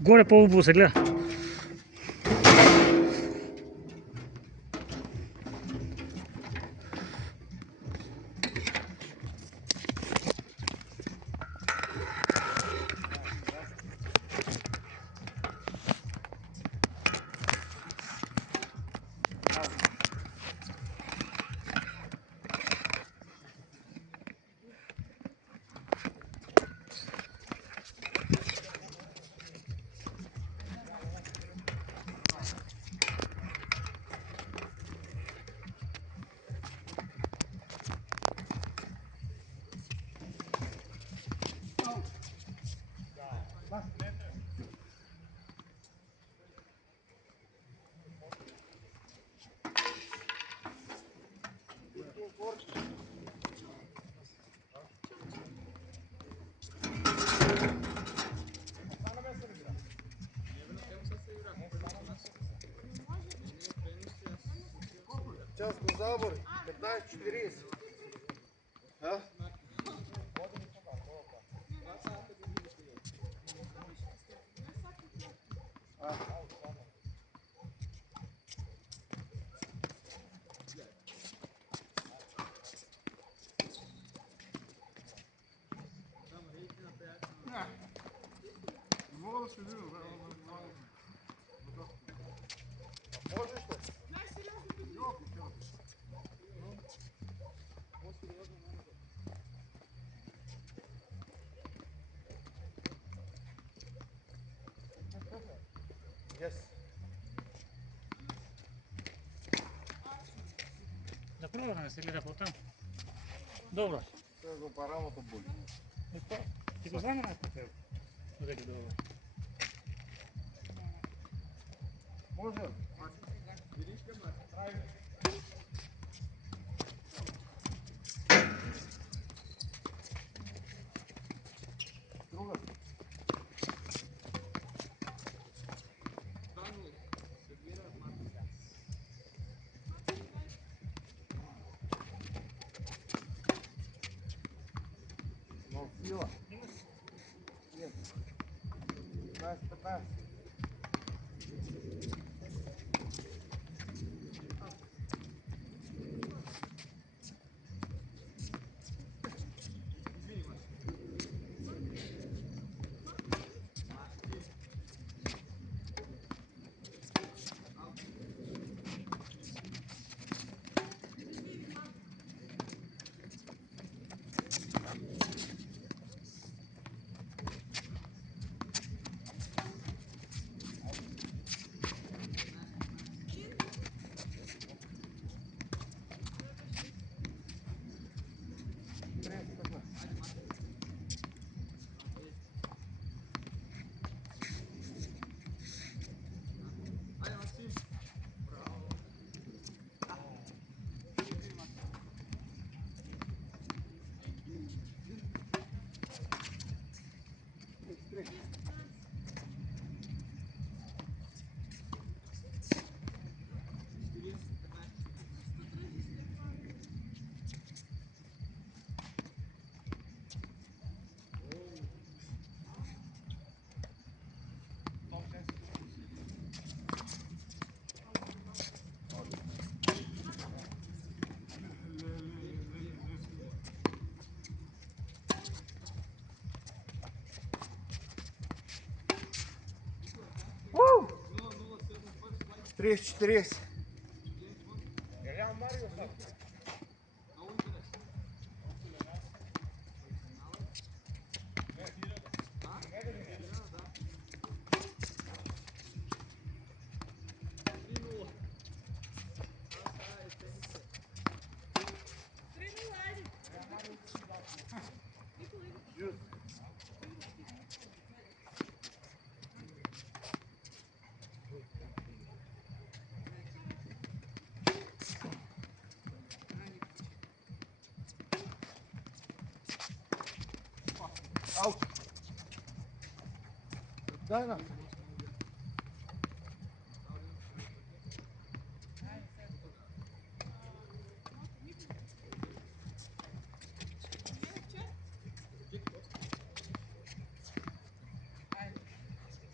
Горе по лбу се гледа. Час до забори, 15:40. А? Можеш ли? Yes. Да пробваме да се гледа по-там. Добро. Сега го парамото боли. Ти го знаме на кафе? Дали добро. Може ли? Друга. Но сила. Нет. 15. Тридцать. Jan Mario sad. Много интересно. Да. 3-0. Сега е тениса. 3-0, айде. Жус. Аут. Дай на.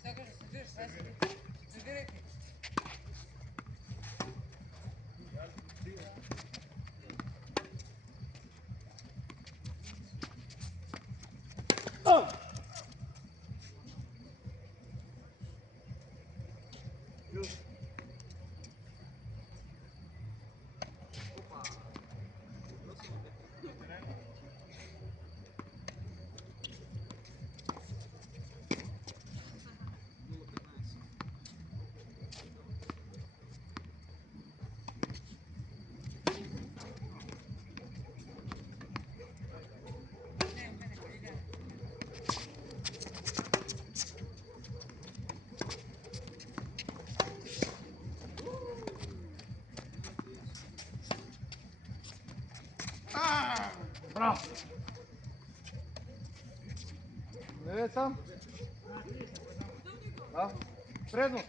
Сега ще седиш, сервирайте. Жус. Браво! Не е сам? Да. Предност.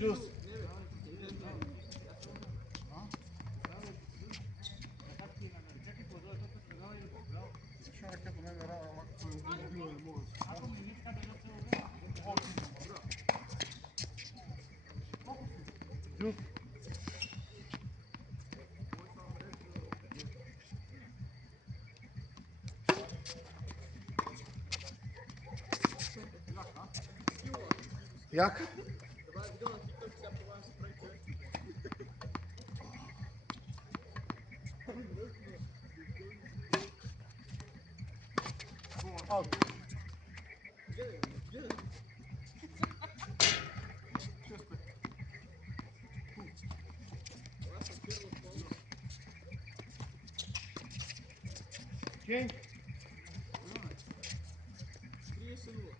Жус. Защо ръката не е рана, малко той не мога да се Жус. Як? Това е видео на TikTok, сега това се прави човек. Аут. Гледай. Това са Керло Полос. Чейн. 30-0.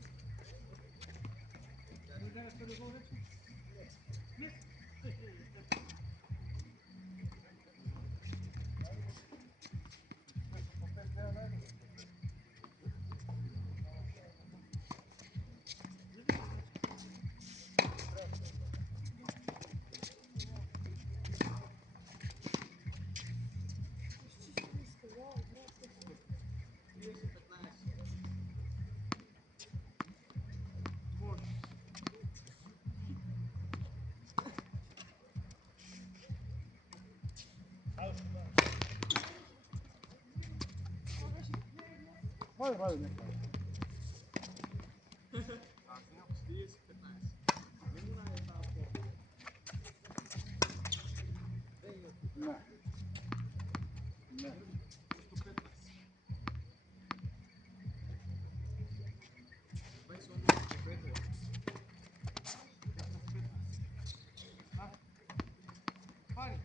Vai, vai, né? 30-15. Nenhuma etapa fora. Venha. Не. Не. Vai ser uma completa. Пари.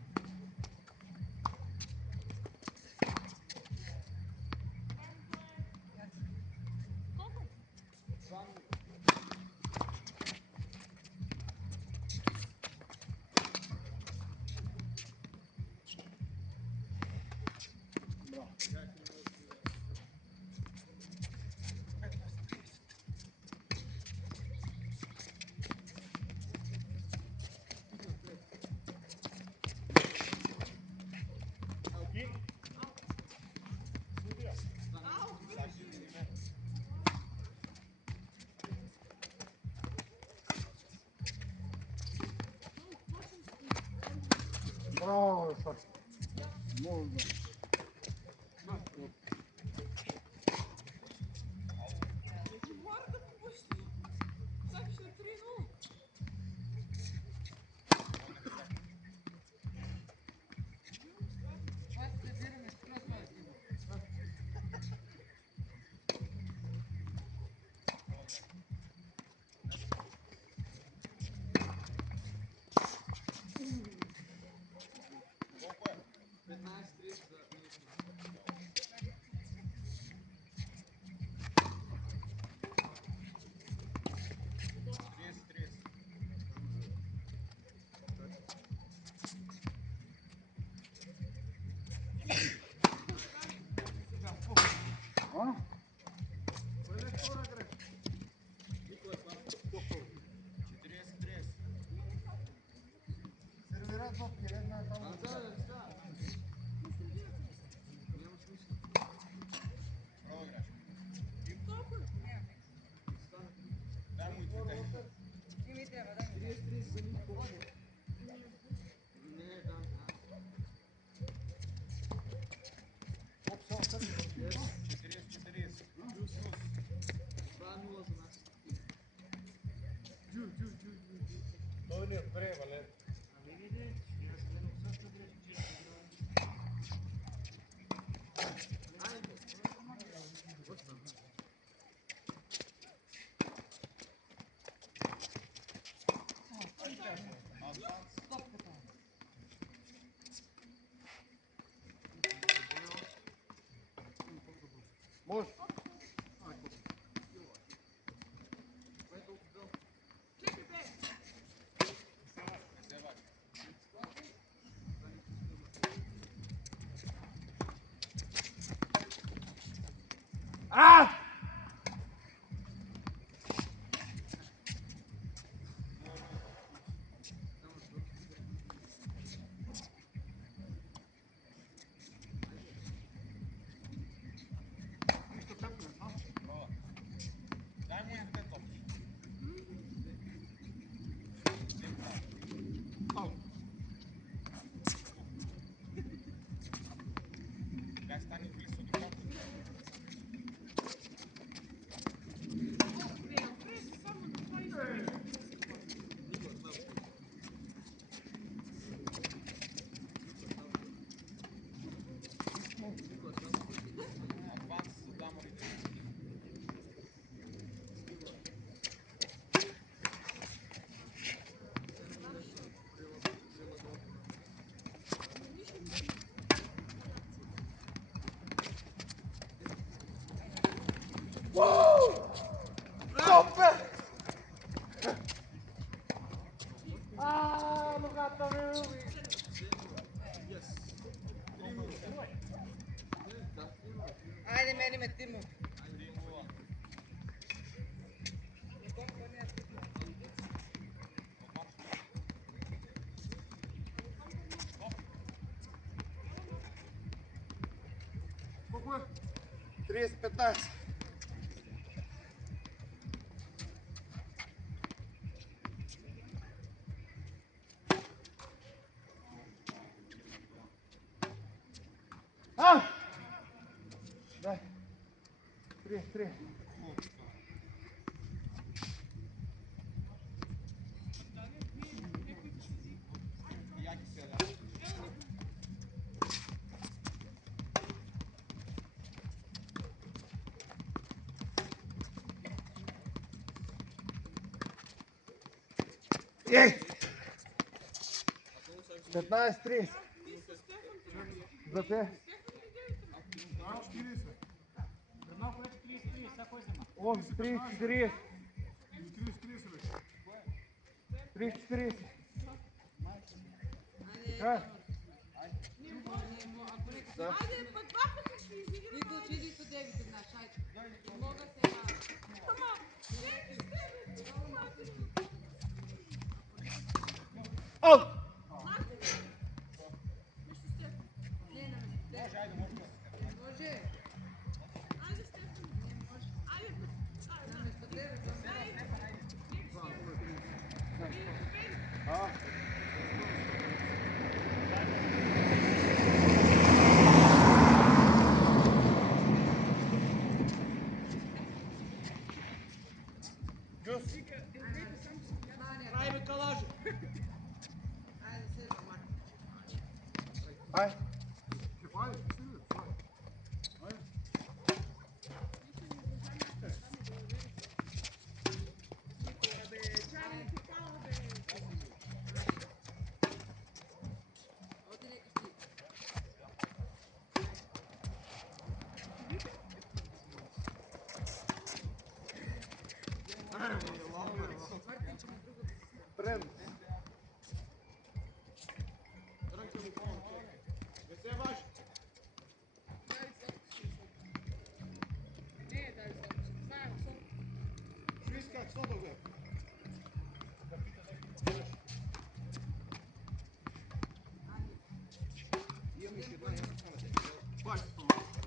Браво. Evo sad. Možda. Mora da popusti. Sad više 3:0. Vas se biramo skroz malo Timo. Колко е? 15-30 за минути. А? Никола Славко. 40-30. Сервират топки, една е там. Да. Няма смисъл. Право играш. Толкова. Дай му и двете. И ми трябва да ми. 30-30 за Никола. Не, да. Колко са остали? 40-40. 2-0 за нас. Той не е спре, Валер. Топката. Може. Чекай, бе. А! Дай му и двете топки. Дай стани близо до капата. Бе, само на това искам. Никола Славко. Никола Славко. Адванс за даморите. Топе! А, ногата ми! Айде, мени ме Тимо. Колко е? 30-15. А! Дай. 3. Яки сега. Ей! 15-30. За те. Он 30-40. 30-40. Как? Да. Айде, па два пъти ще изиграме. Никол, че иди со Девид еднаш, айде. Мога сега. Ама, не, ще тебе. Майка. Ау! Не, на мен. Може, айде, може да се. Може. Айде, Стефан. Айде, Наместо тебе, за мен. А? Пред. Не, дай се. Знаем,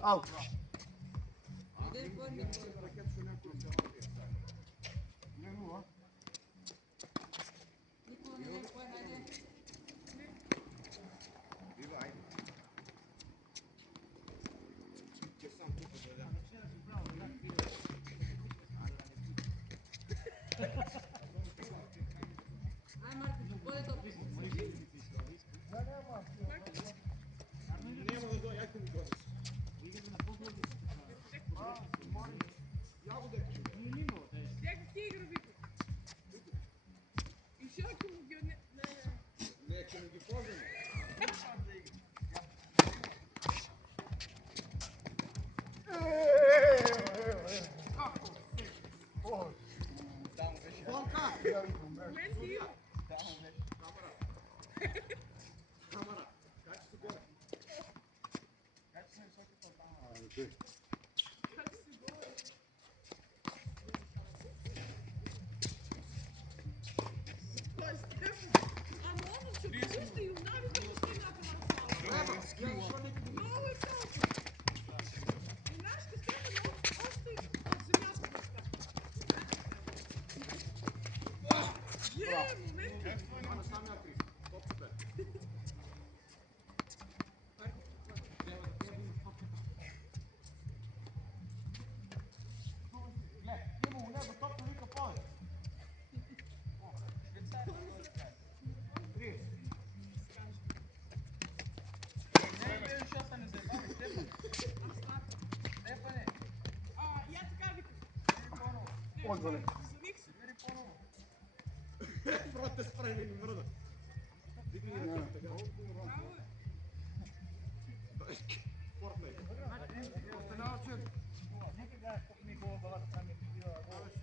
Аут. Идем по никой. Никой не е кой найде. Ай, Мартин, кой е топи? Някакви игри вика. И шоки му ги не... Моменти има. Как си говори? Той Стефан. Ама он ще пусти и навика му ще направи сала. Много е сала. И нашите Стефан още от земята да става. Моменти. Я така викам. Отвали. Завих се. Браво е.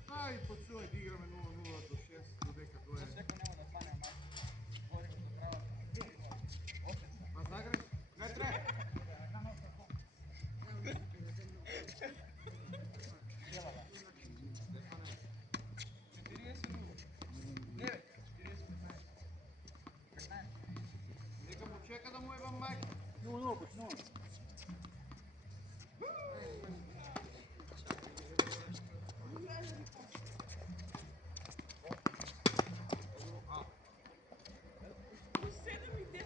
Ай, по цілой да играме 0-0 до 6, до дека дойде. Ма загреш? Не трябва. Нека му чека да му ебам майка. Плюс 7 и 10.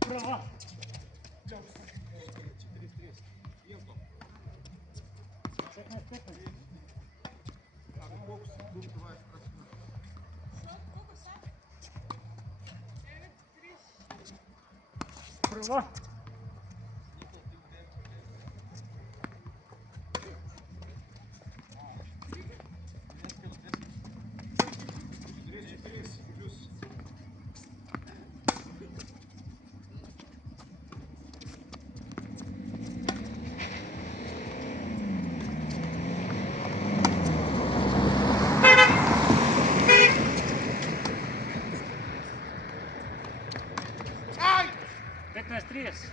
Права. Абе колко си тук, това е страшно. Шот, колко са? 9:30. Права. Ай! 15-30.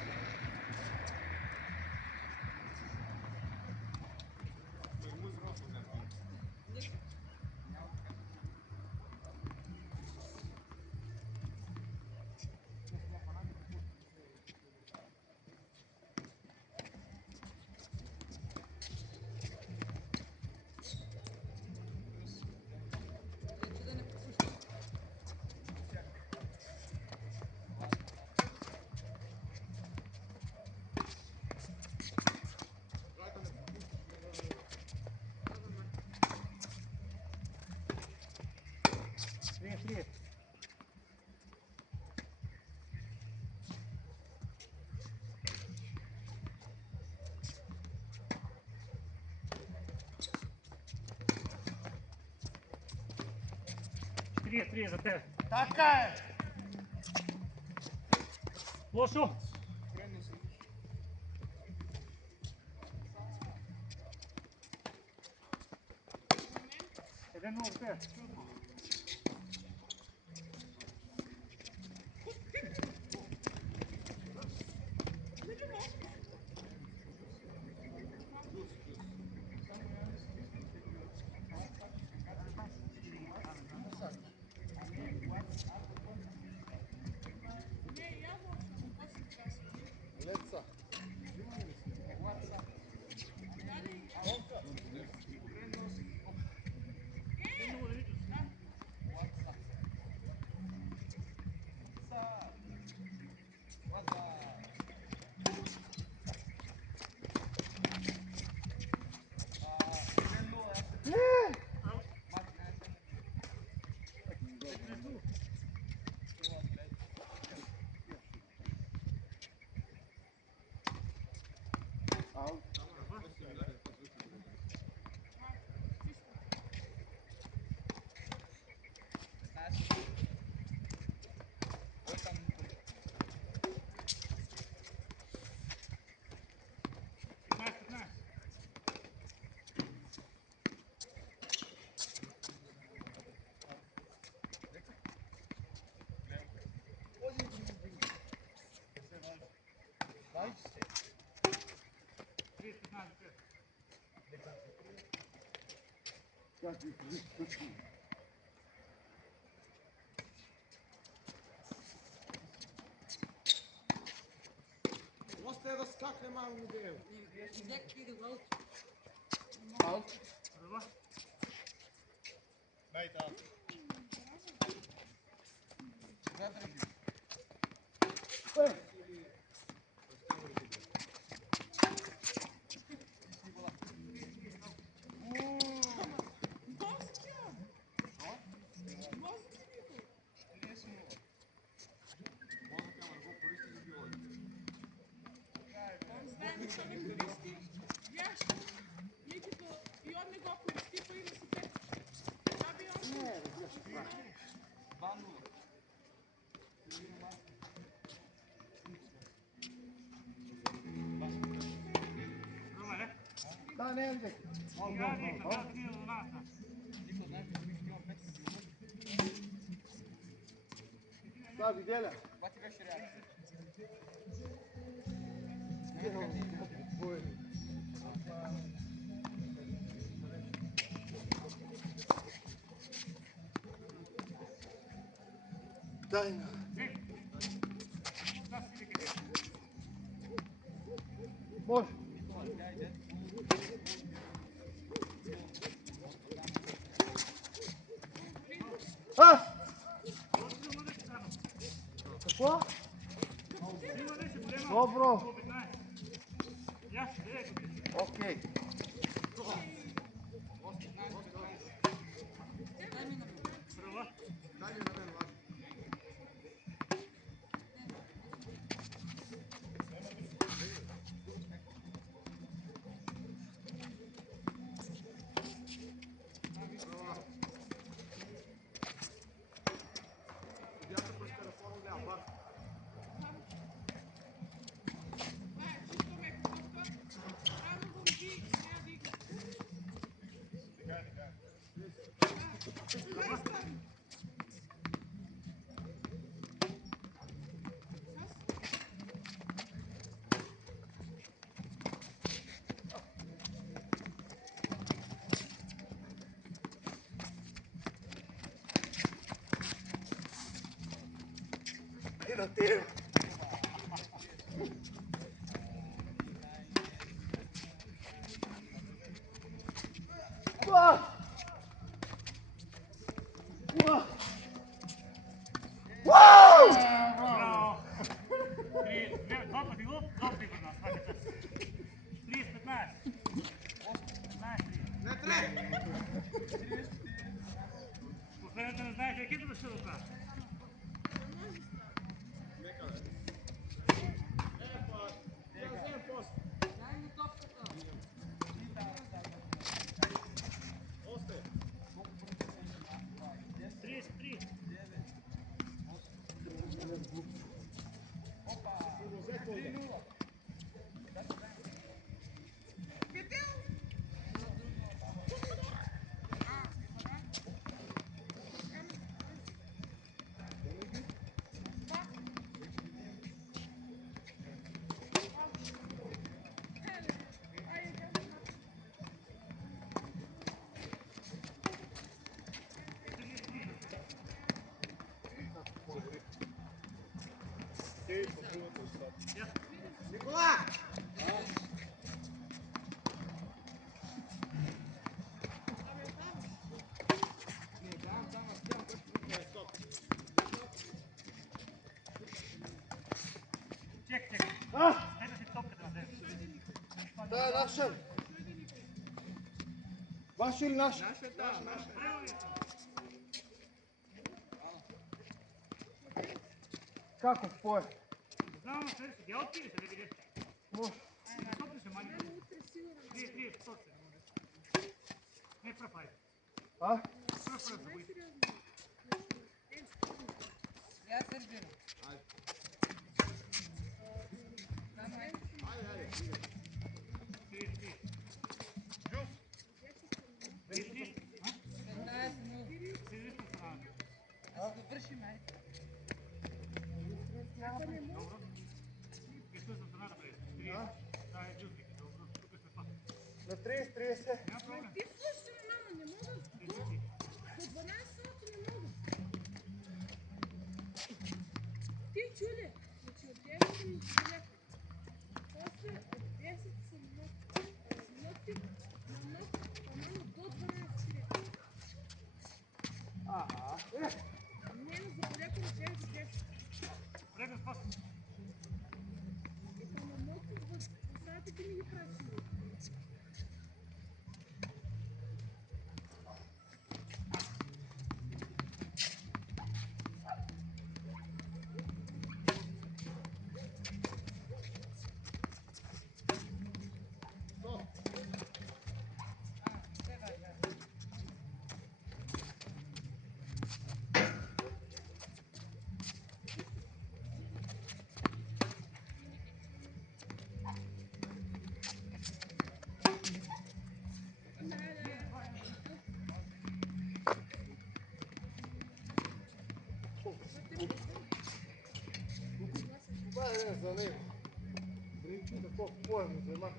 Вече да не посуща. Три за тебе. Така е! Лошо. Предно си. 1:05. Не, я можу, ось час. Леца. Далі. Аут. Ostaje da skakne malo u delu. Direkt wieder raus. Аут. Дайте аут. Знаем, що він користі. Ясно. Нікіто, і он не го користі, по ім'я себе. Да би он... Да, не ide. Sad vidjela. Daj na. Može. А! Какво? Добро. Окей. Дай ми на мен. Дай ми на мен, ладно. Съдията през телефона гледа, бар. Чисто ме купка. Рано го види, сега дига. Piratero. Uah! Uah! Wow! Браво! 2 пъти го, 2 пъти при нас. 30-15. 15-3. Не трябва! Последната не знаеш екипа ще го прави. Нека бе. Никола! Чек. Следващи топката на тебе. Да, е наша. Ваша или наша? Како, кое? Знам, следващи дялки или ще да видиш? Може. Топли ще мани. 30, 100 се. Не прав, айде. А? Прав, забой. Я сервирам. Давай. 15 минути. Да се довършим, айде. Добро. Искаш да страна да влезеш. Да, е джузник. Добро. Тук сме пак. На 30. Няма проблем. Ти слушай, мама, не мога. До 12 часа не мога. Ти чули? Значи от 10 съм директор. После от 10 съм ноти на нот, по-малко до 12 директор. Не, но за директор от 9 до 10. Време спас. И то на ноти в садите ти ми ги прави. Това е за него. Бринчи, какво поем взема.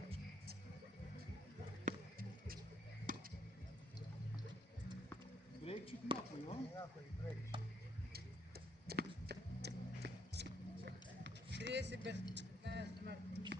Брейкчик някой, а? Някой брейкчик. 30 без 15 минути.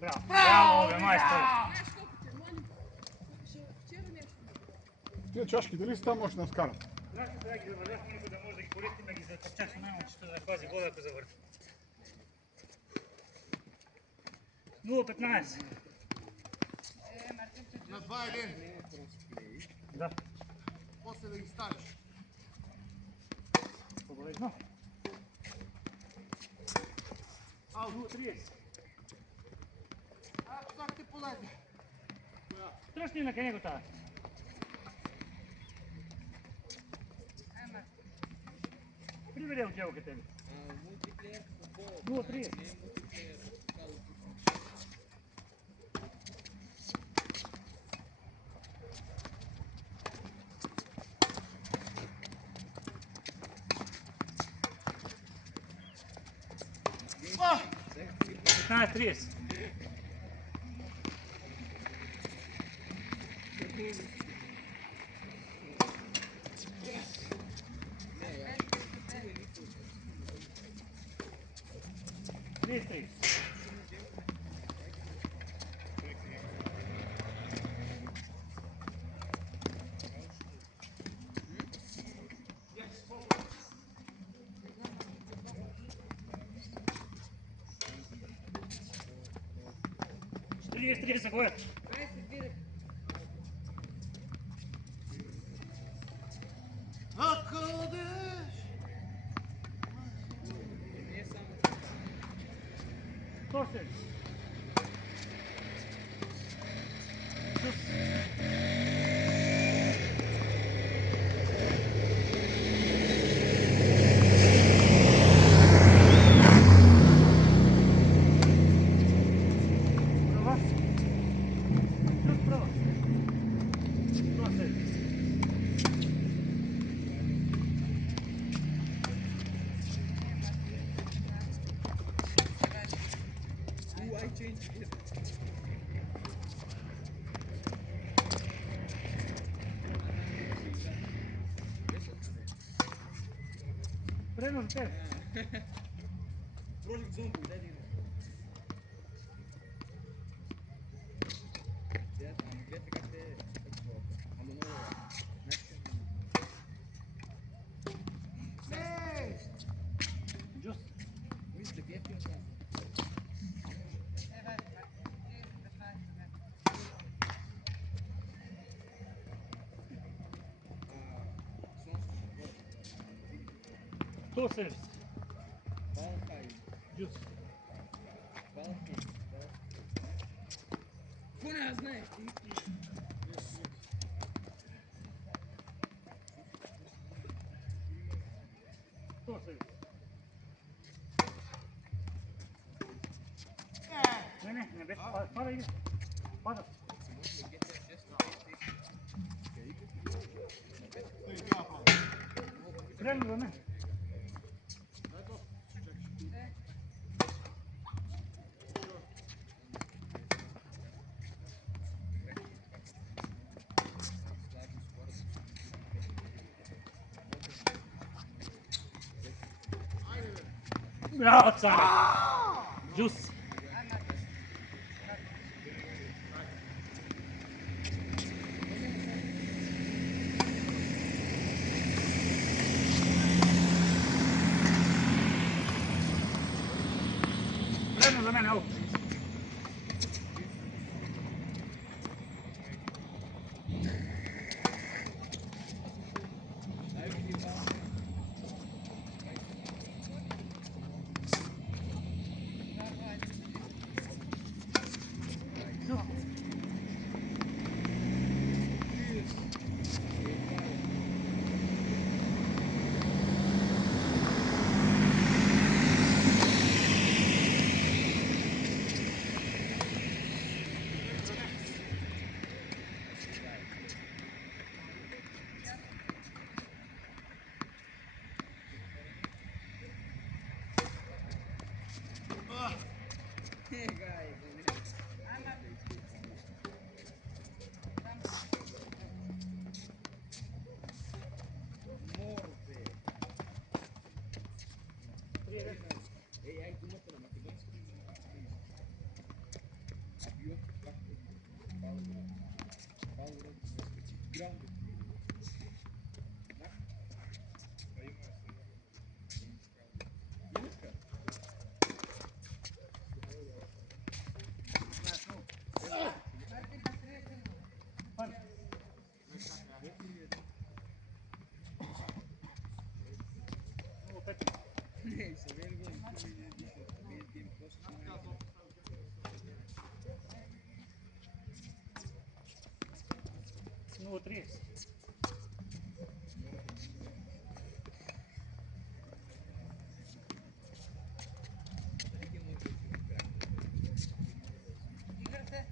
Браво. Браво, бе, майстор. Знаеш колко те молим? Вчера нещо. Тия чашки дали си там може да скарат? Знаеш, че сега ги завърляхме, никой да може да ги користим, да ги затъпчахме най-мъчето да пази вода, ако завърши. 0,15. На 2-1. Да. После да ги ставиш. Поболезно. 0,30. Как ти полезе? Тръщни на къде го тази. Приведе от тялката ми. 0,30. А! 15,30. 33. Тридцать, вот. Vai servir. Akıldır. Torcer. Prova. Just prova. Torcer. Preno za tebe. Project Zombu, дай един. Ама гледайте как те такова. Ама много е. Just. Мисля, гледайте от нас. Ne vai, 15 metros. Torcer. Valheim. Just. Valheim. Какво не знае? Torcer. Не беше. Пада иди. Пада. Крено за мен. Браво, цар! Джус. Крено за мен, аут. Ей, думата на македонски. Абио, както Паура, Гранде. Martin, pa 30. Много пет. Не, се вери го, вие тим просто. Много 30. Играте.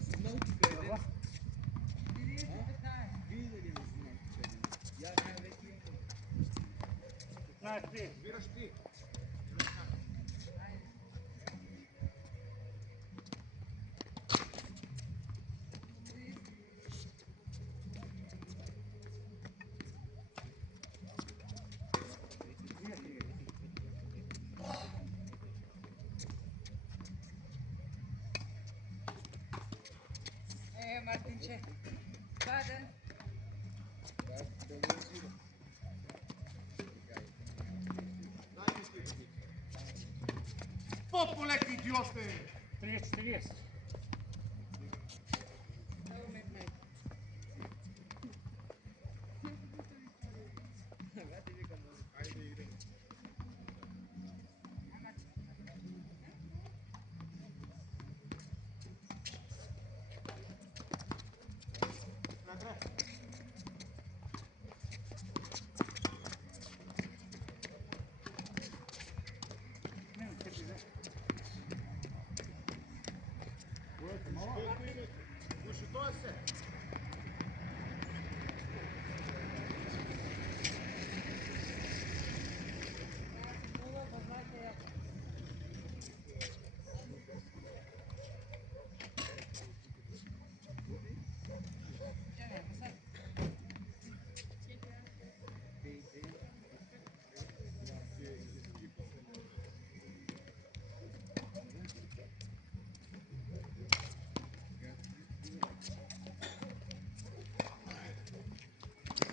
Сигнал ти къде? Права. 15. Видели ли сигнал ти къде? Я най-вече имам. 15 30. Вираш ти. Martinče. Baden. Popolek, idiote! 30-40.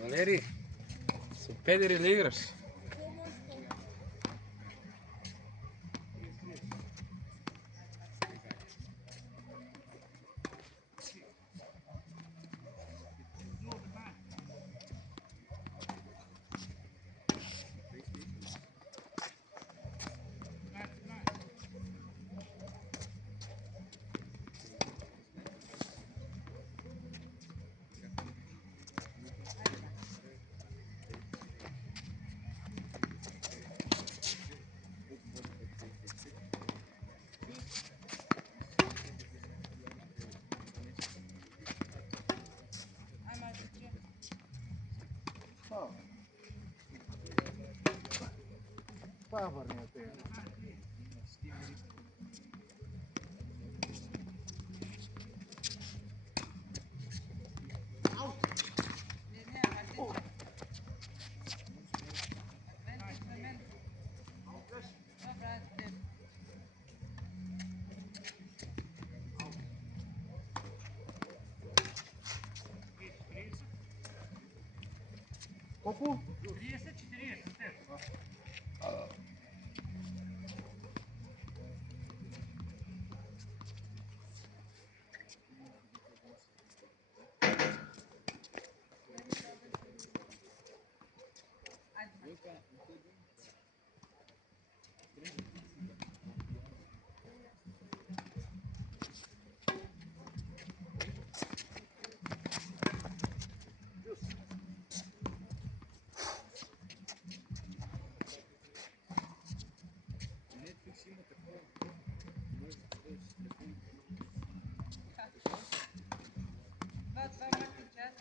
Valeri, su pederi ili igraš? Pavarnija te. Колко? 30-40. Netflix има такова. Може да стоиш с телефон. Два Мартинча.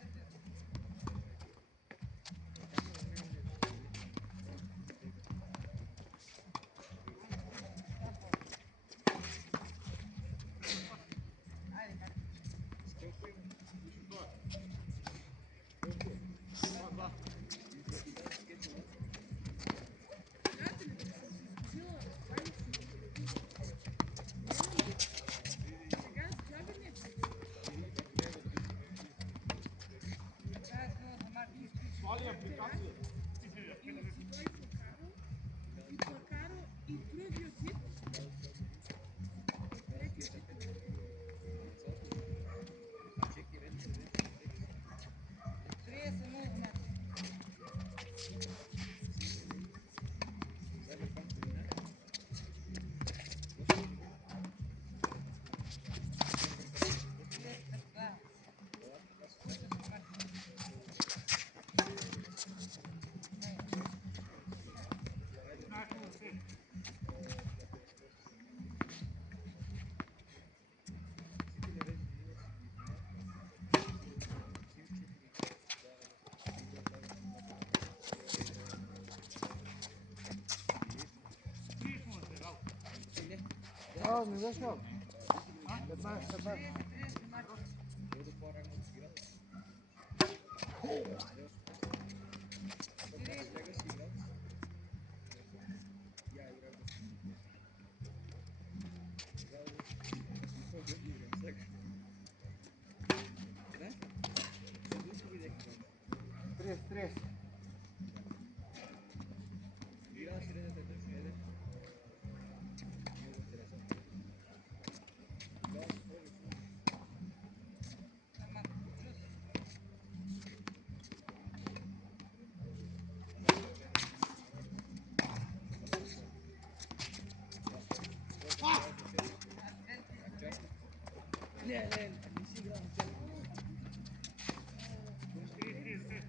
Свали апликация. И плакаро, и другиот тип. Третиот тип. Чеки ред. 30 минут, значи. Cyberpunk оригинал. А, не знаеш как? 15. Дойде по-рано от играл. Сега си играл. Я играл. Играл. Какво да играм сега? Не, не си играл. 30.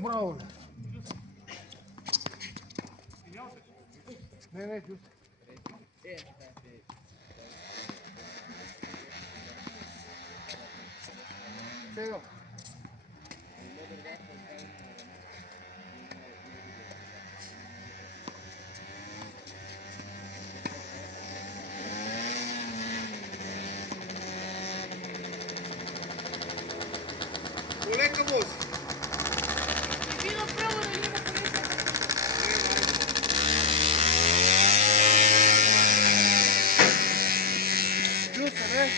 Браво. Извинявам се. Не, чуст. Сега. Полека вози. Било право да има полиция. Чуст, не?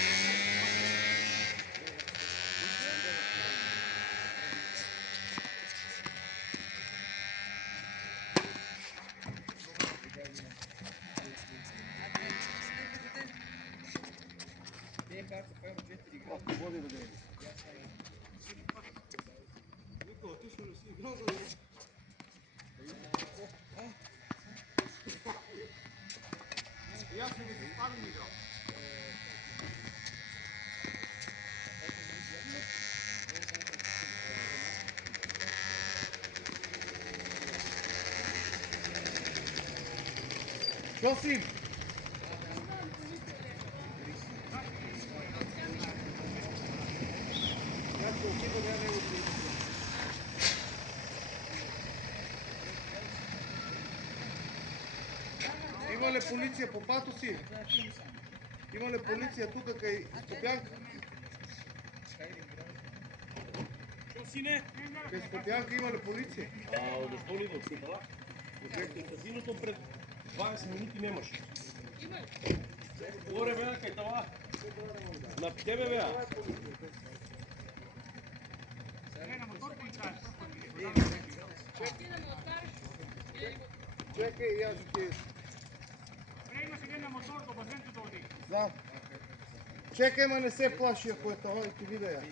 Те харта пајмо 4 игра. Води да гледа. Никола, ти ще не си играл за него. И аз не си спадам играл. Що си? Аз ще отида на него. Има ли полиция по пато си? Има ли полиция тук кај Скопјанка? Що сине? Кај Скопјанка има ли полиция? Защо не идват тук? В казиното пред 20 минути нямаше. Горе беа кај това. На тебе беа. Не, на мотор полицаец. Чекай, и аз ще... Пре имаш един на мотор до базента да оди. Знам. Чекай, ма не се плаши, ако е това и ти видея.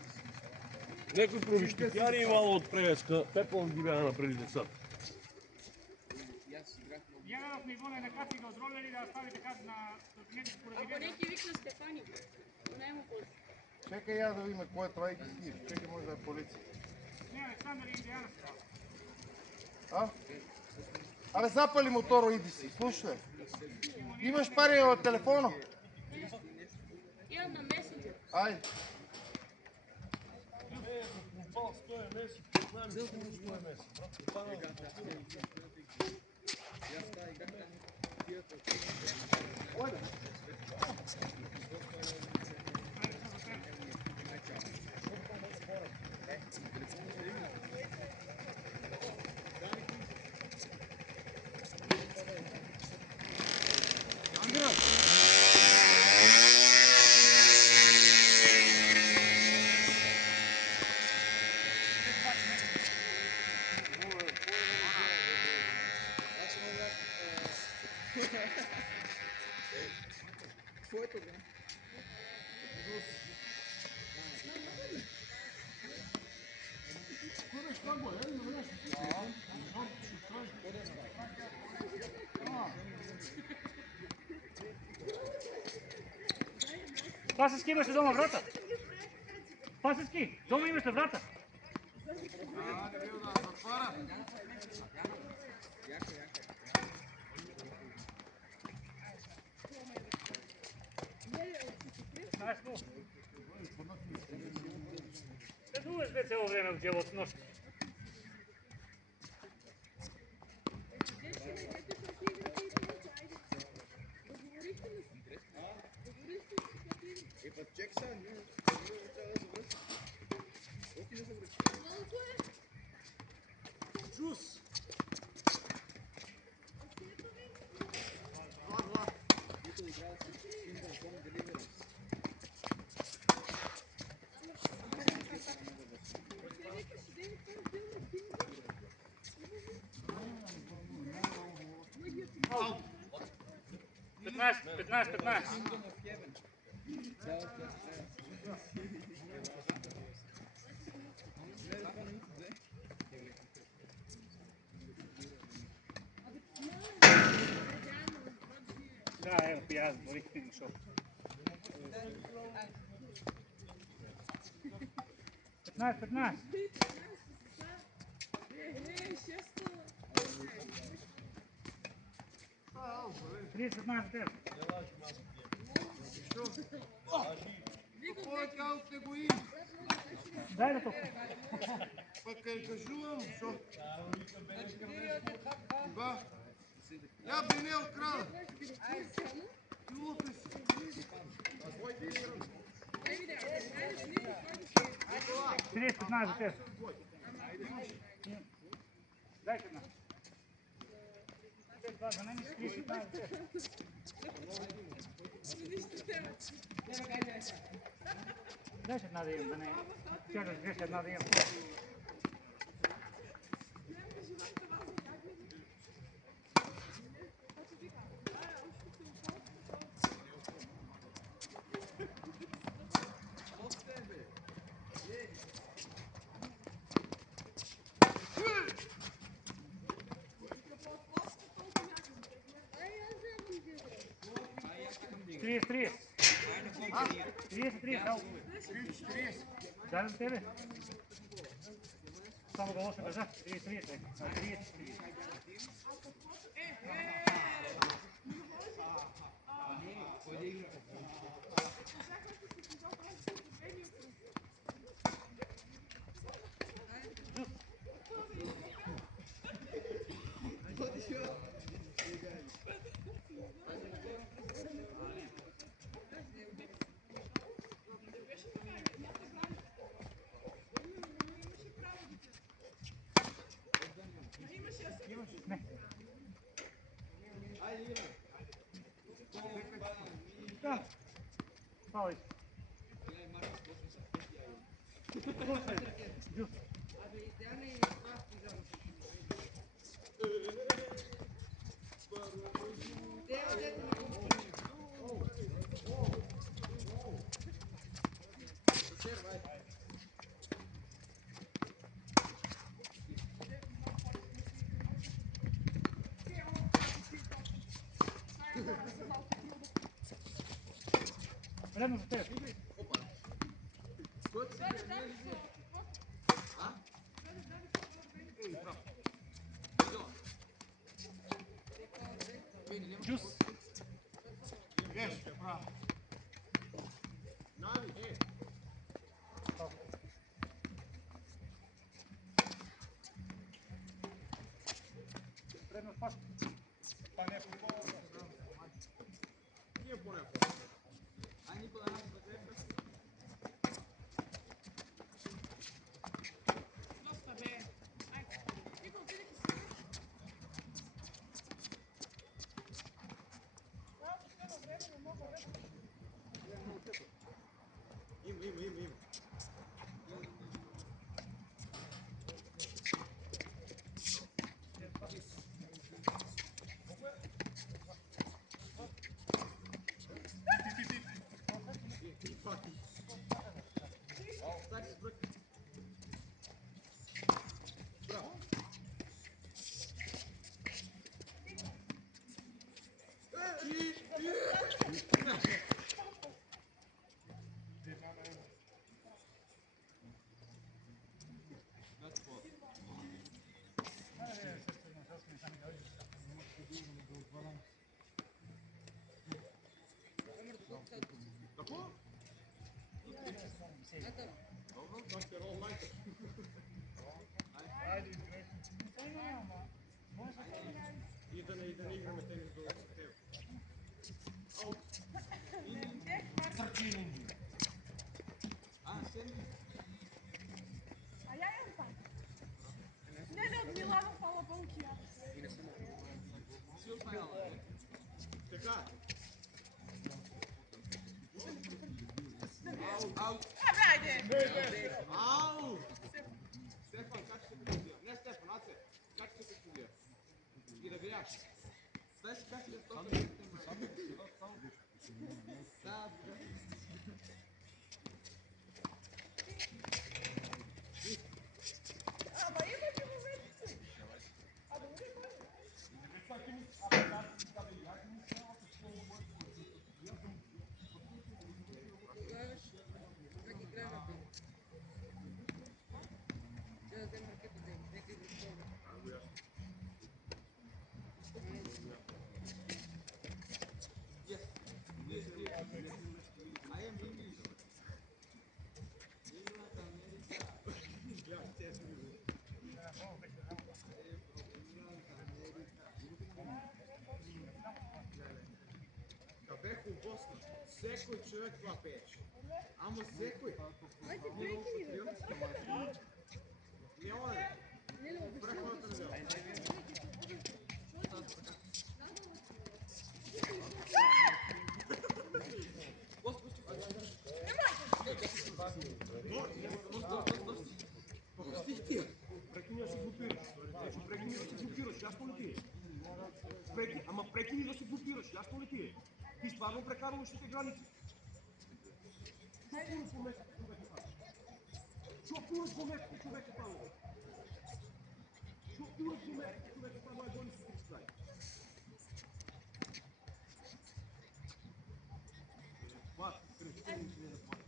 Некои провищипяни имало от превеска. Пепел ги бяха напред децата. Явяват ми Ивона на каци от ролери да стави така на сантиметри според Ако видео. neki vikne Stefani, to nema posla. Чекай, я да видим кой е това и ги снима. Чекай, може да е полиция. Не, Александър и Диана са това. А? Абе, запали мотора, иди си. Слушай. Имаш пари от телефона? Imam na Messenger. Айде. Упал 100 месец, 15 минути 100 месец. Твоето бе. Пасески имаше дома врата. Пасески, дома имаше врата. Те думаш бе цяло време в делото нощ. Е, па чек сега, ние трябва да завършим. Оти не завършим. Джус. Никой играл с Kingdom Come Deliverance. 15. Да, evo ti ja, Borik ti šop. 15. 30 на теб. Какво казвате го им? Дай да тук. Пък кажувам, що? Два. Я бене от края. Чулате си. 30 за теб. Дай една. Това за мен е 30 за теб. Дай една да имам, да не... Тя да сгреш една да имам. Тридцать. 30, ау. 30. Дай за тебе. Само да лоша държа. 30. 30. Не. Да. Пали. Редно за теб. Джус. Геш, право. Редно спас. И да не играме тенис до теб. А я имам пак. Не от Милана фала Бонкия. Така. Брайде! Ау! Стефан, как ще се подия? Не Стефан, Аце. Как ще се подия? И да гледаш. Дай си как ли това? Да, Ама имате моменти. Абе, не може. Тогаваш, как игра на пен. Трябва да взема ръката да им, нека ги изпълня. Yes. Yes, I am English. England, America. Бех у Босна. Секој човек това пееше. Ама секој. Айде, преки, бе. Не оне. Преходната неделя. Прекини да се глупираш. Прекини да се глупираш, ясно ли ти е? Ама прекини да се глупираш, ясно ли ти е? Ти стварно прекарваш тези граници. Що пураш по метко човек е пало? Що пураш по метко човек е пало? Ай, гони си край. Плати, крещени си не да плати.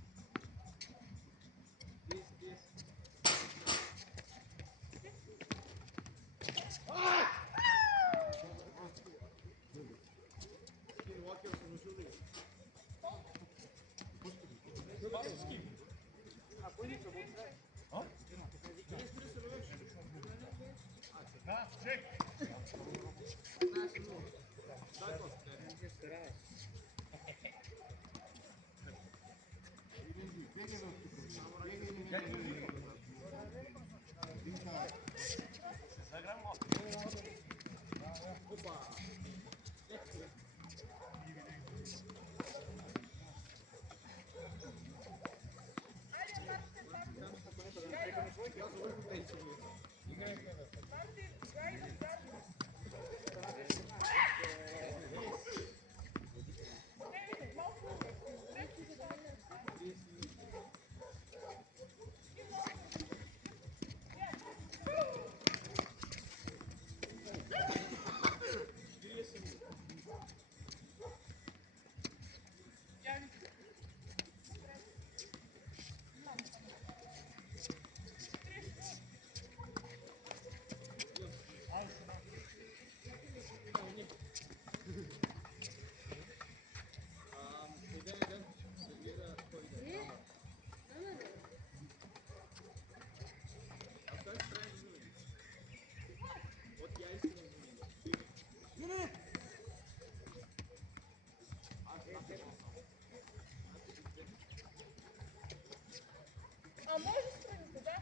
А може страните, да?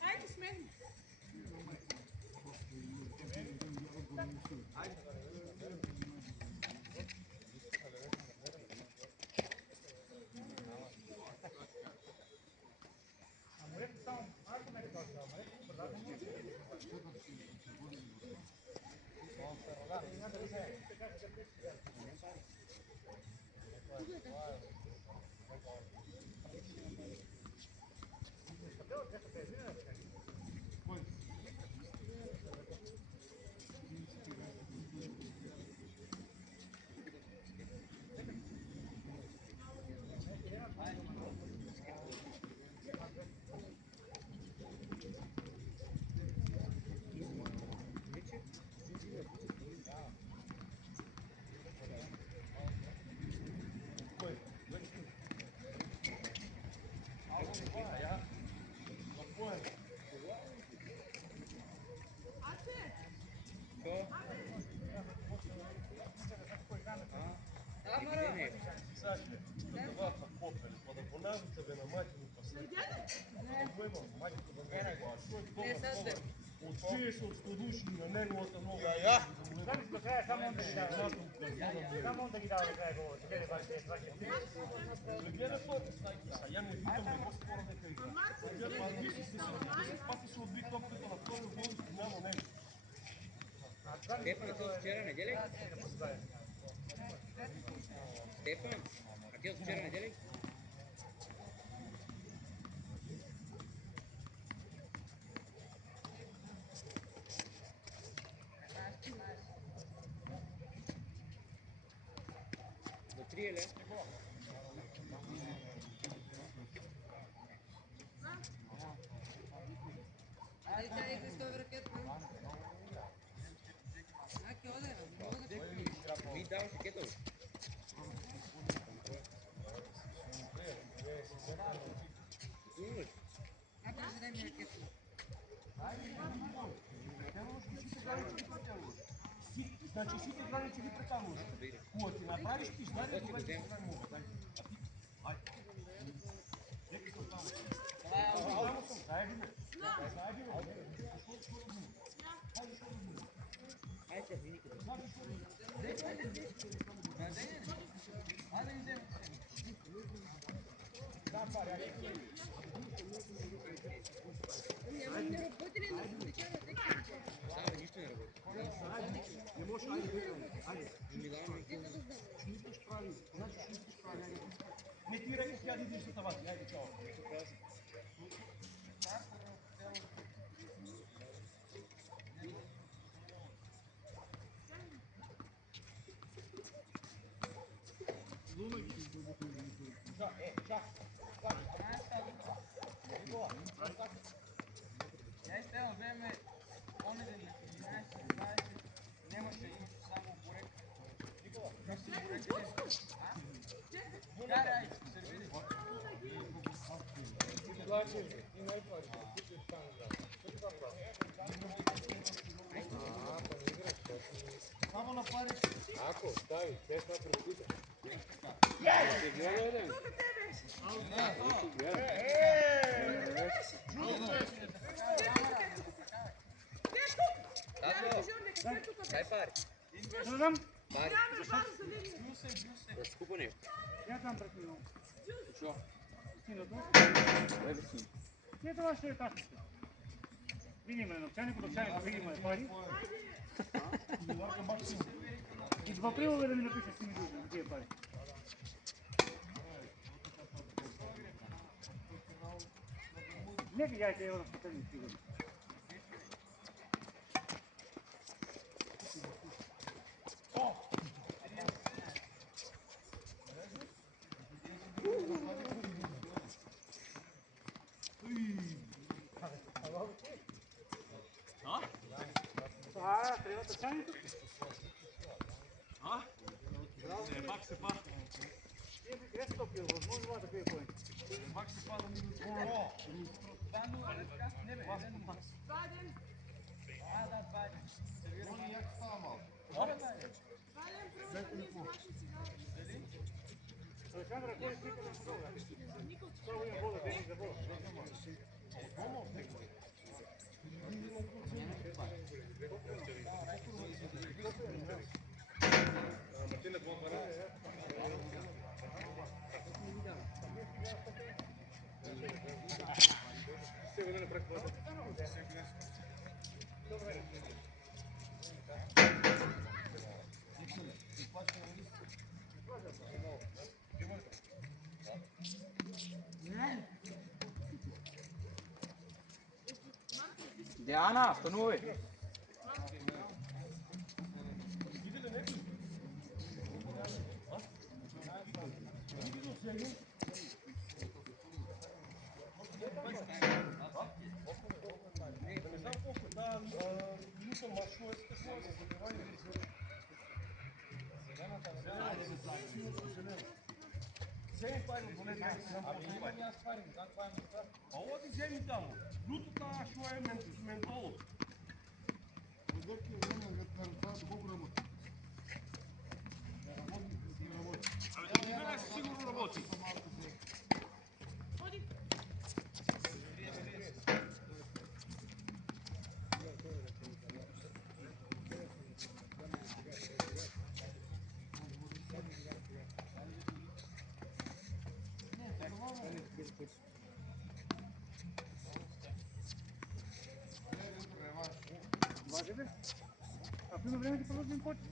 Айде с мен. Не, sad da. Отчуеш от складуши на неговата нога. Дали до краja, само onda ги дава. Само onda ги дава до краja говори. Гледай, Гледай своята стайка. Я не викам, не го спора дека игра. Пак се отби топката на втория гол и няма не. Стефан, а ти от вчера неделя ли? Стефан, а ти от вчера неделя ли? До 3 ли? Ahí está ahí Cristóbal Raquel. Ah, qué onda, Ми даваш кетъл. Ah, pero дай ми ракетата. Значи сите граници ги прекарваш. Кога ти направиш пиздари, тогава ти се мога. Айде. Нека се оставам. Само съм. Хайде, бе. Хайде, бе. Айде, вини къде. Няма не работи ли на случайно текста? Само нищо не работи. Не можеш, айде. Айде. Милано и Нека да знам. Ще искаш прави. Значи ще искаш прави. Не ти рекох, тя да идиш за тавати. Айде, чао. Я изтел време, онзи ден на 11-12, нямаше, имаше само бурек. Карай, сервири. Само на пари. Ако, стави, без това прекута. Дай пари. Що дам? Пари. Защо? Да скупа нещо. Я дам пред минало. Що? Синото. Кое да си? Не, това ще е кашките. Видиме новчаник, видиме пари. И в април да ми напише си ми дължи, тия пари. Нека яйте евро в последни сигурно. Трябва да чайнито? Пак се па. Вие би къде стопил, възможно това да крие поинт. Пак се па да ми го скоро. Не бе, един. Да, 2 ден. Моли, як става малко. Александра, кой е свикал на подолга? Само имам вода, бегни за вода. Диана, станувай! Ова ти вземи тамо. Лутата шо е ментолот. Въдърки време, това колко работи? Абе, ти гледаш, сигурно работи. Може ли? Ако има време да продължим почти.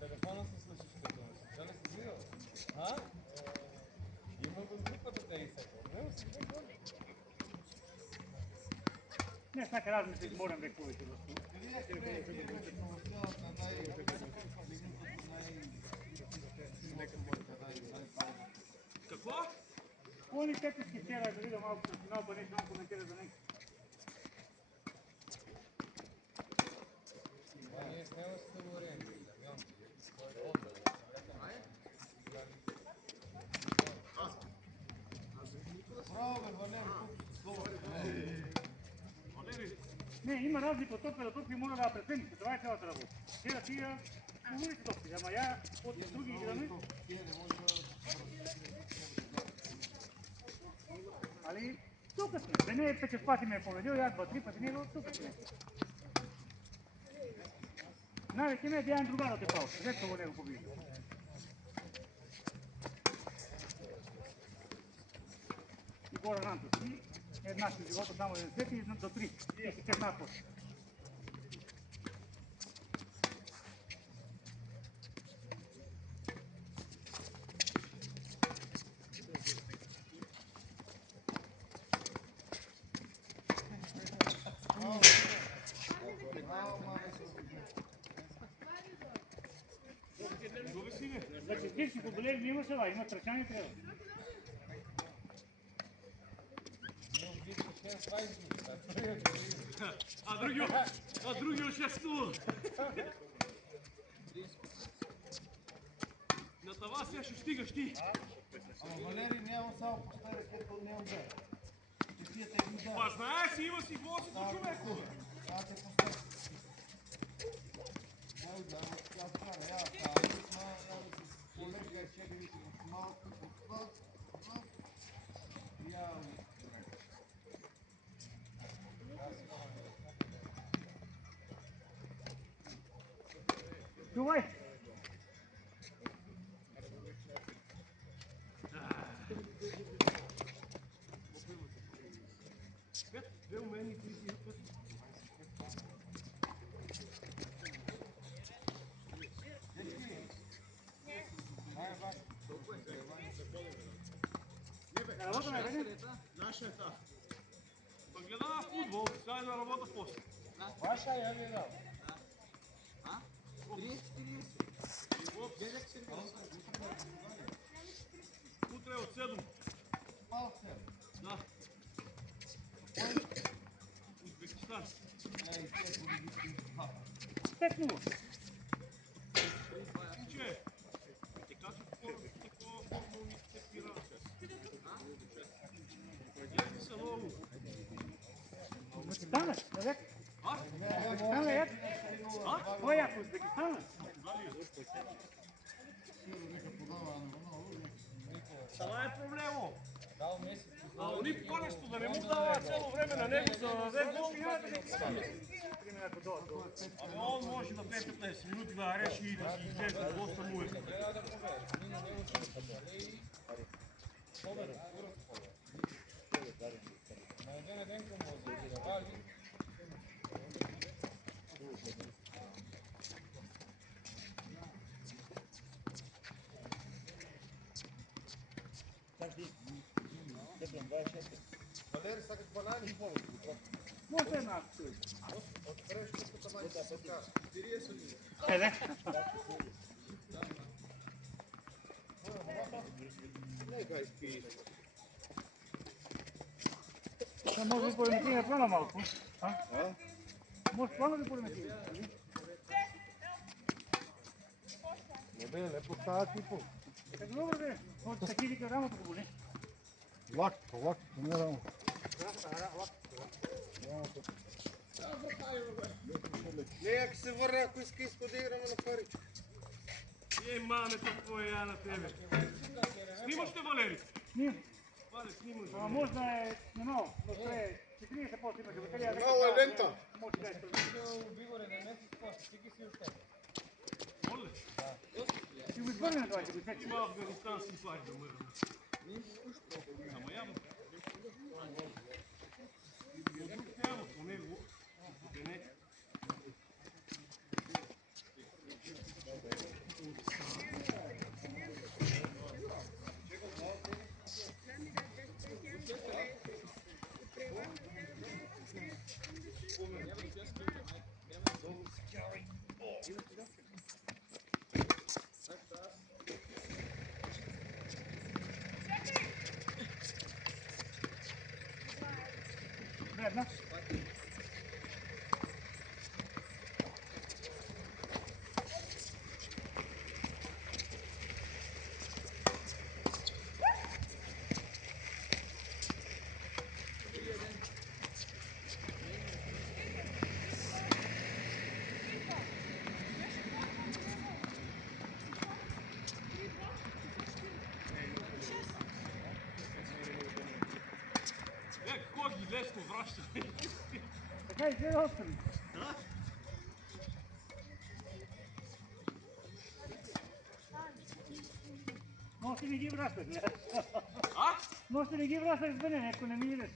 Телефона се слушаш като ми. Що не си видел? А? Има го групата те изсекал. Не, си го. Не, всяка размисля изморен вековете. Какво? Кой ни технически вчера да видя малко на финал, па нещо малко коментира за него. Ние с него ще говорим. Браво, бе, Валери, Не, има разлика от топка до топка и мора да я прецените. Това е цялата работа. Те да тия говорите топки, ама я от други играми. Али, тук сме. Да не е 5 пъти ме е победил, аз 2-3 пъти не, но тук сме. Навеки ме Диан друга да те пал. Взето го него победи. И Бора Нантос. И една си живота само 90 и до 3. И си една после. Значи бивши футболери не има села, има тръчани трябва. А други от 6-0. На това сега ще стигаш ти. Ама Валери няма само поставя ракета, нямам да. Па знаеш си, има си гласото човеко. Аз те поставя. Ай, да, аз правя, я колега е чекали малко от това. Я Чувай! Две умени и 30 пъти. Работа ме бъде? Наша е та. Па гледа на футбол, сега да работа после. Ваша я ви дал. Утре от 7. малце. Да. Узбекистан. 5-0. Че? Така че такова форма ми се спира. Гледай се много. Узбекистана? Човек? А? Узбекистана як? Кой як? Узбекистана? Това е проблемо. Дал месец. А они по-нещо да не му дава цяло време на него за да даде гол. Ами он може да 5-15 минути да реши и да си излезе. Доста му е. На един ден към може да вали. Валери, сакаш банани? Може една. Къде? Може да поеметиме плана малко. Може плана да поеметиме. Не бе, лепо става типо. Добре, бе. Може таки вика рамото го боли. Лак, не рамо. Не, ако се върне, ако иска да играме на паричка. Ей, маме, какво е я на тебе? Снимаш ли, Валери? Снимам. Вале, снимаш. Ама може да е немало, но това е 40 по имаше батерия. Много е лента. Може да е Бигоре, на месец после, стиги си от теб. Оле, Си го изгърне това, ще го сече. има афганистански флаг да мърна. Ама явно. Няма по него. Не. Вредна. Какво ги лесно враща? Така изгледа остри. Нощи не ги вращах. Нощи не ги вращах с мене, ако не ми идеш.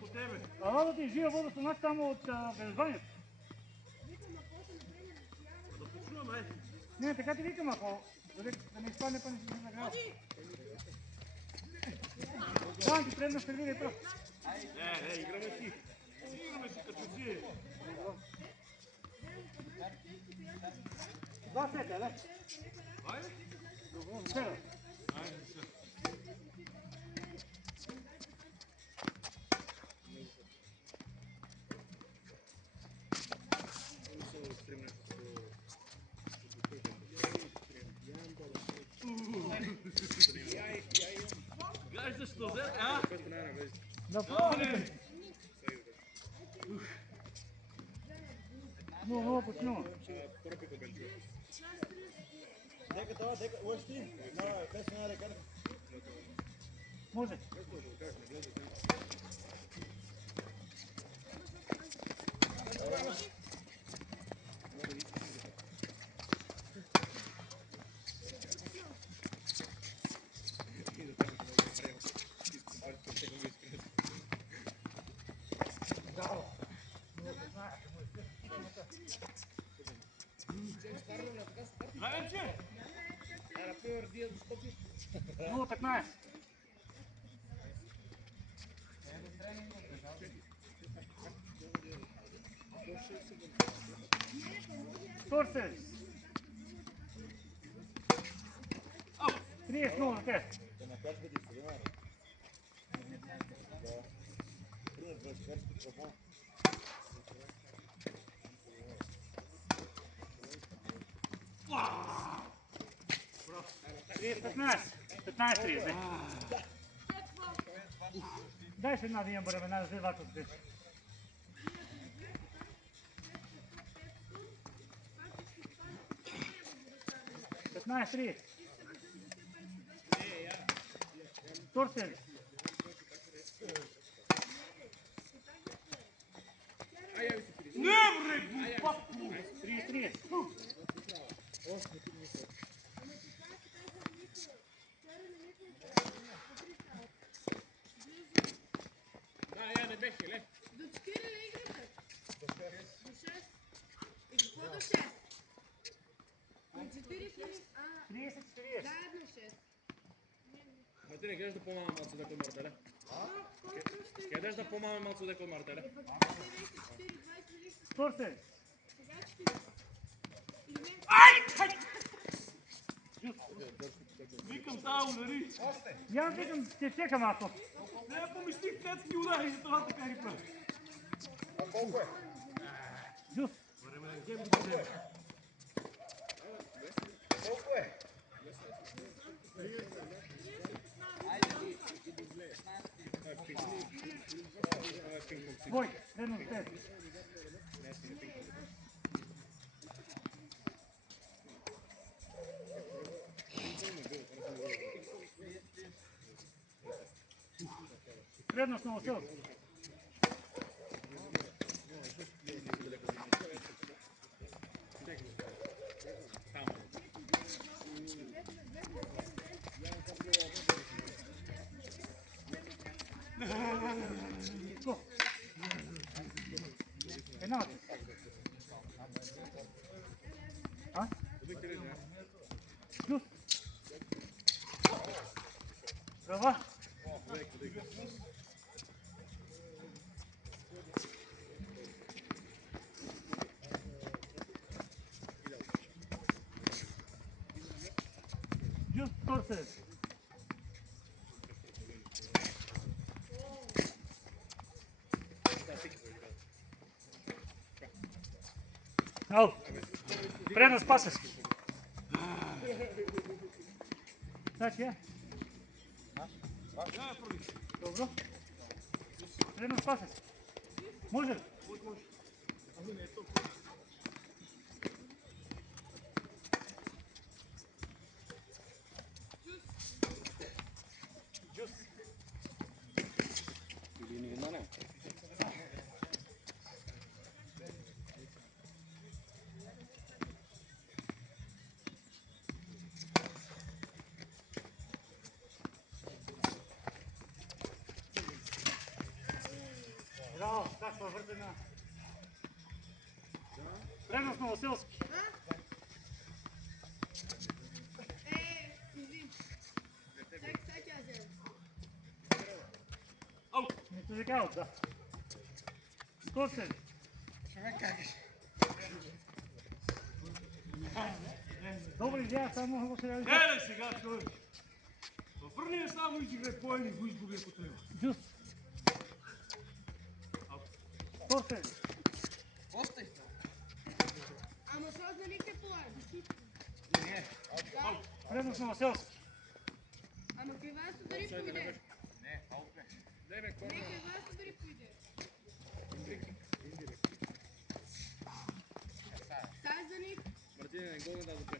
По тебе. Ала да ти жива вода стана само от Велзванието. Да почуваме. Не, така ти викам, ако да не изпадне, па не си нагрява. Да, ти предна сервира и то. Не, играме си. Играме си като си. Два сета, да? Айде. Добро, сега. Айде се. Знаеш защо взе? Да пробваме. Много почнува. Може. Знаем, че? 0,15. Торсен. 30 за те. Петнайсет. 15-30. Дай се една да имам времена да взема от здесь. Петнайсет. Торсен. Не, бре, глупако! 30. До 4 ли играте? До 6. И какво до 6? На 4 ли? 30-40. Заедно 6. Ма ти не гледаш да по-малко малко дека мартеле? Гледаш да по-малко малко дека мартеле? Е, пък ти вече 4-20 ли ще Торсе. сега 4. Или не? Викам, става удари. И аз викам, ще чекам аз. Не я помислих, те ти удари, за това така ги прави. Джус. Твой, едно с теб. Предност на Осел. Една. А? Плюс. Права. Just torces. Ау! Предност пасеш. Значи е? Добро. Предност пасеш. Може ли? Браво, каква въртена. Предност на Василски. Извин. Сега тя взема. Нито така аут, да. Скорсен. Добре идея, само го се реализира. Гледай сега, човек. Върни я само изиграй по-ени, го изгуби ако трябва. Джус. Скорсен. Ама создалите полади. Предност на Василски. Ама кой вас удари по идея? Не, кой вас удари по идея? Казаник. Мартине, не го да допре.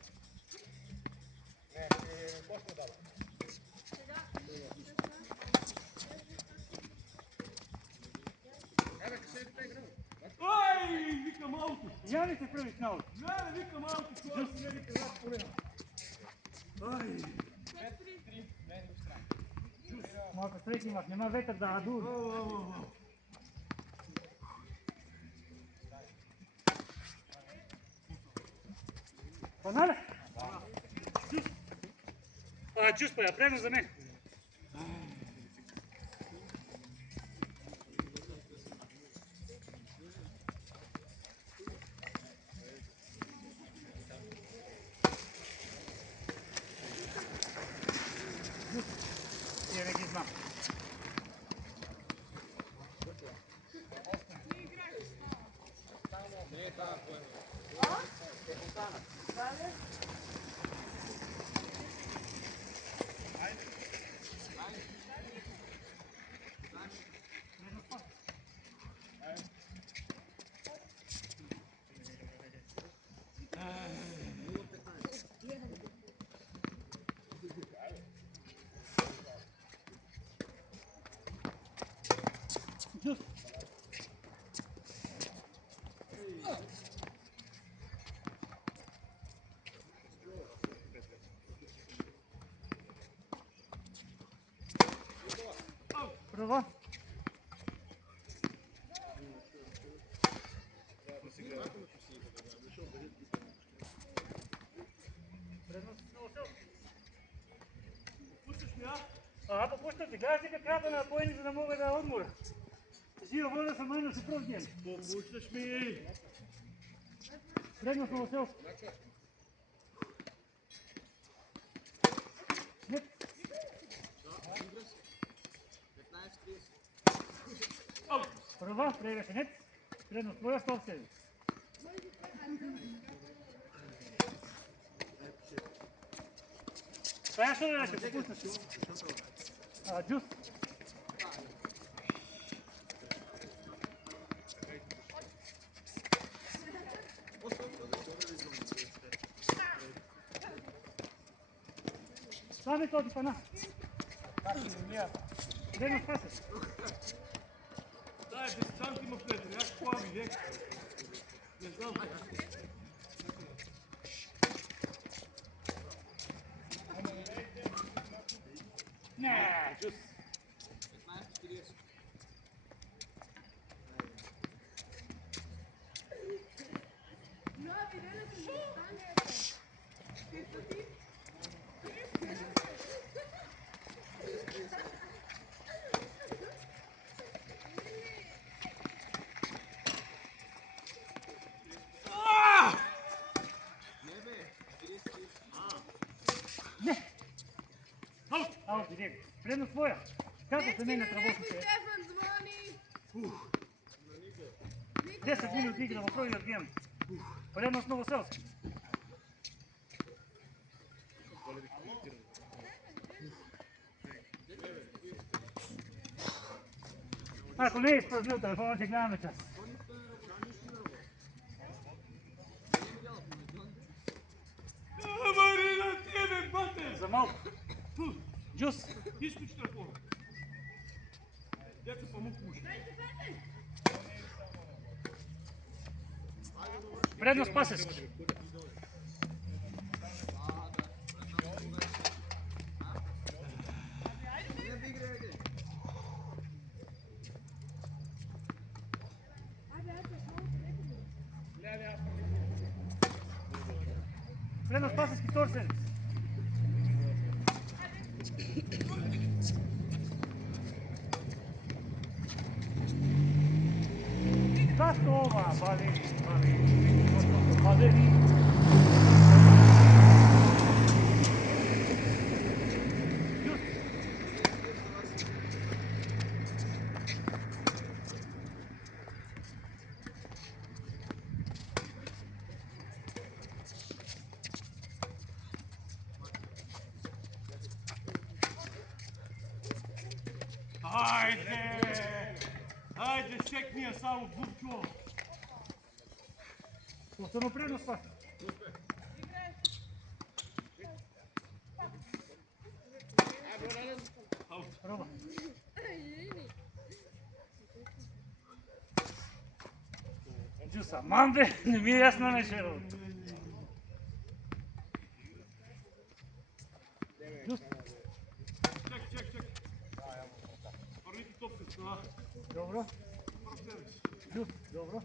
Ай, вика малко. Явите пръви финал. Гледай, вика малко, човек. Гледай, това полема. Ай. Малко среќи имат, нема ветър да дури. Панале? Джус. Джус па я, предност за мен. Я не ги знам. Джус. Права. Предност Новоселски. Пускаш ми, а? Попущам ти. Гледай си каката на поени, за да мога да отморя. Жива вода съм майна си пръв ден. Попущаш ми! Предност Новоселски. Нет. Прва, превеше нет. Предност твоя, стоп седи. Сега що да рече, попуснеш? Джус. Сами този пана. Предност пасеш. Дай, 10 сантима влезе, някак плави, не? Не знам. Не, джус. Не. Аут, иди. Предност твоя. Kako se menjat работите? Stefan zvoni. 10 минути игра в първият гейм. Предност Новоселски. Ако не е изпразнил телефона, ще гледаме час. Марина, тебе, бате! За малко. Джус. Изключи телефона. Дето памук пуши. Предност Пасески. Предност Пасески, Торсен. Zašto ova baleri? Ajde! Ajde, sekni ja samo bukću. Повторно предност Пасески. Проба. Джуса, мамбе, не ми е ясно нещо. Джус. Ček. Парники топка с това. Dobro. Джус, dobro.